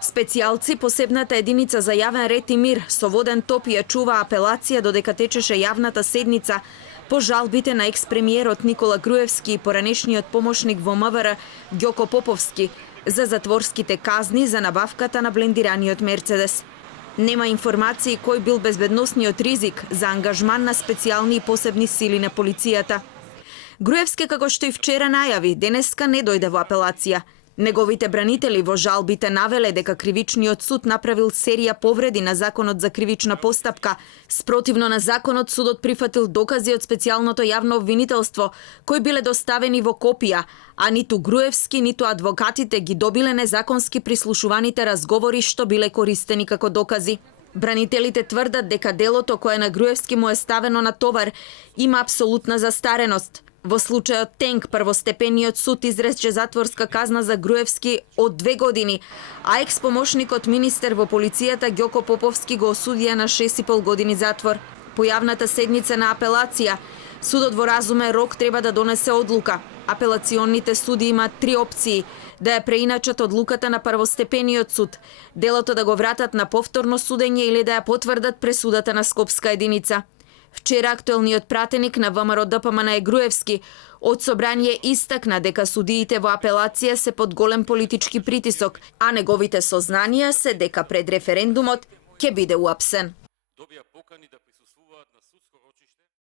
Специјалци посебната единица за јавен ред и мир со воден топ ја чува апелација додека течеше јавната седница по жалбите на екс-премиерот Никола Груевски и поранешниот помошник во МВР Ѓоко Поповски за затворските казни за набавката на блендираниот Мерцедес. Нема информации кој бил безбедносниот ризик за ангажман на специјални и посебни сили на полицијата. Груевски, како што и вчера најави, денеска не дојде во апелација. Неговите бранители во жалбите навеле дека кривичниот суд направил серија повреди на законот за кривична постапка. Спротивно на законот, судот прифатил докази од специјалното јавно обвинителство, кои биле доставени во копија, а ниту Груевски, ниту адвокатите ги добиле незаконски прислушуваните разговори што биле користени како докази. Бранителите тврдат дека делото кое на Груевски му е ставено на товар има апсолутна застареност. Во случајот Тенк, првостепениот суд изрече затворска казна за Груевски од 2 години, а екс-помошникот министер во полицијата Ѓоко Поповски го осудија на 6,5 години затвор. По јавната седница на апелација, судот во разумен рок треба да донесе одлука. Апелационите суди имаат 3 опции: да ја преиначат одлуката на првостепениот суд, делото да го вратат на повторно судење или да ја потврдат пресудата на Скопска единица. Вчера актуелниот пратеник на ВМРО ДПМН Груевски од собрание истакна дека судиите во апелација се под голем политички притисок, а неговите сознанија се дека пред референдумот ќе биде уапсен.